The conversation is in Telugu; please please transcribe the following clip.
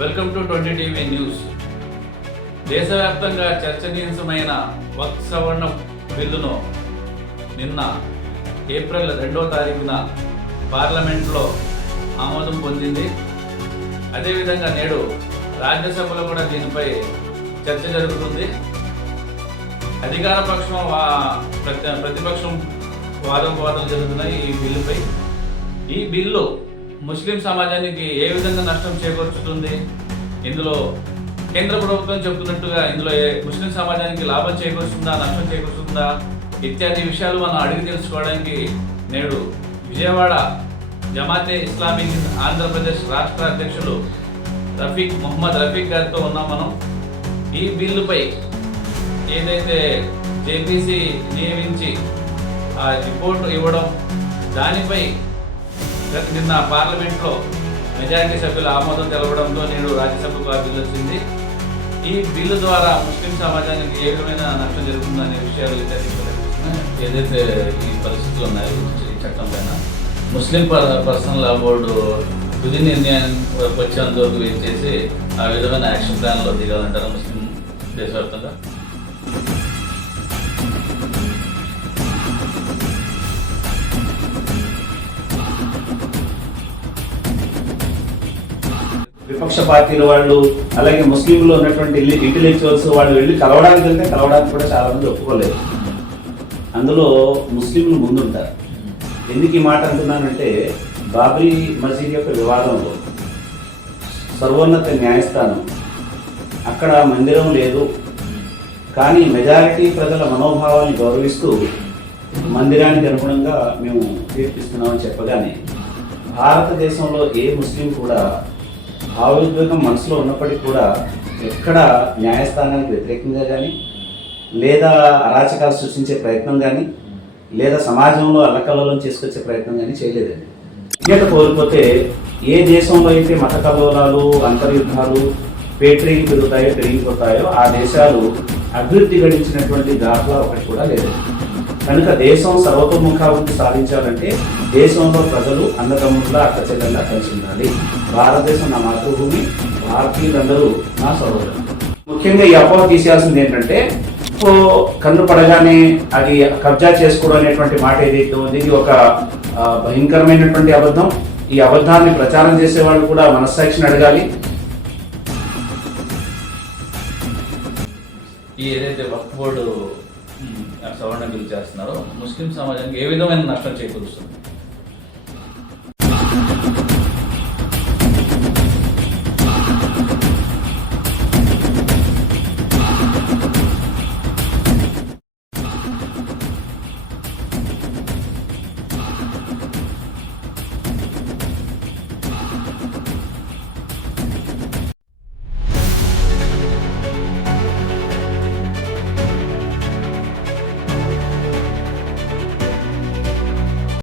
Welcome to 20 TV news. దేశవ్యాప్తంగా చర్చనీయాంశమైన వక్ఫ్ సవరణ బిల్లును నిన్న ఏప్రిల్ 2వ తారీఖున పార్లమెంట్లో ఆమోదం పొందింది. అదేవిధంగా నేడు రాజ్యసభలో కూడా దీనిపై చర్చ జరుగుతుంది. అధికార పక్షం ప్రతిపక్షం వాదోపవాదాలు జరుగుతున్నాయి ఈ బిల్లుపై. ఈ బిల్లు ముస్లిం సమాజానికి ఏ విధంగా నష్టం చేకూర్చుతుంది, ఇందులో కేంద్ర ప్రభుత్వం చెబుతున్నట్టుగా ఇందులో ముస్లిం సమాజానికి లాభం చేకూరుస్తుందా, నష్టం చేకూరుతుందా ఇత్యాది విషయాలు మనం అడిగి తెలుసుకోవడానికి నేడు విజయవాడ జమాతే ఇస్లామీ ఆంధ్రప్రదేశ్ రాష్ట్ర అధ్యక్షులు మొహమ్మద్ రఫీక్ గారితో ఉన్నాం మనం. ఈ బిల్లుపై ఏదైతే జేపీసీ నియమించి ఆ రిపోర్టు ఇవ్వడం, దానిపై నిన్న పార్లమెంట్లో మెజారిటీ సభ్యుల ఆమోదం తెలవడంతో నేడు రాజ్యసభకు ఆ బిల్లు వచ్చింది. ఈ బిల్లు ద్వారా ముస్లిం సమాజానికి ఏ విధమైన నష్టం జరుగుతుందనే విషయాలు ఏదైతే ఈ పరిస్థితులు ఉన్నాయో ఈ చట్టం పైన ముస్లిం పర్సనల్ లా బోర్డు తుది నిర్ణయం వచ్చేంత వరకు వెయిట్ చేసి ఆ విధమైన యాక్షన్ ప్లాన్లో దిగాలంటారా ముస్లిం దేశవ్యాప్తంగా? విపక్ష పార్టీల వాళ్ళు, అలాగే ముస్లింలు ఉన్నటువంటి ఇంటెలెక్చువల్స్ వాళ్ళు వెళ్ళి కలవడానికి వెళ్తే కలవడానికి కూడా చాలా మంది ఒప్పుకోలేదు. అందులో ముస్లింలు ముందుంటారు. ఎందుకు ఈ మాట అంటున్నానంటే, బాబ్రీ మసీద్ యొక్క వివాదంలో సర్వోన్నత న్యాయస్థానం అక్కడ మందిరం లేదు, కానీ మెజారిటీ ప్రజల మనోభావాన్ని గౌరవిస్తూ మందిరానికి అనుగుణంగా మేము తీర్పిస్తున్నామని చెప్పగానే భారతదేశంలో ఏ ముస్లిం కూడా భావోద్వేగం మనసులో ఉన్నప్పటికీ కూడా ఎక్కడ న్యాయస్థానానికి వ్యతిరేకంగా కానీ, లేదా అరాచకాలు సృష్టించే ప్రయత్నం కానీ, లేదా సమాజంలో అల్లకల్లోలం చేసుకొచ్చే ప్రయత్నం కానీ చేయలేదండి. విజ్ఞత కోల్పోతే ఏ దేశంలో అయితే మత కల్లోలాలు, అంతర్యుద్ధాలు, పేట్రీలు పెరిగిపోతాయో ఆ దేశాలు అభివృద్ధి గడించినటువంటి దాఖలా ఒకటి కూడా లేదు. కనుక దేశం సర్వతోముఖాభివృద్ధి సాధించాలంటే దేశంలో ప్రజలు అన్నదమ్ములా అక్క చెల్లెల్లా కలిసి ఉండాలి. భారతదేశం నా మాతృభూమి, భారతీయులందరూ నా సహోదరులు. ముఖ్యంగా ఈ అపోహ తీసేయాల్సింది ఏంటంటే, కన్ను పడగానే అది కబ్జా చేసుకోవడం అనేటువంటి మాట ఏదైతే ఉంది, ఇది ఒక భయంకరమైనటువంటి అబద్ధం. ఈ అబద్ధాన్ని ప్రచారం చేసే వాళ్ళు కూడా మనస్సాక్షిని అడగాలి. ఈ ఏదైతే వక్ఫ్ బోర్డు సవరణ బిల్లు చేస్తున్నారో ముస్లిం సమాజానికి ఏ విధమైన నష్టం చేకూరుస్తుంది?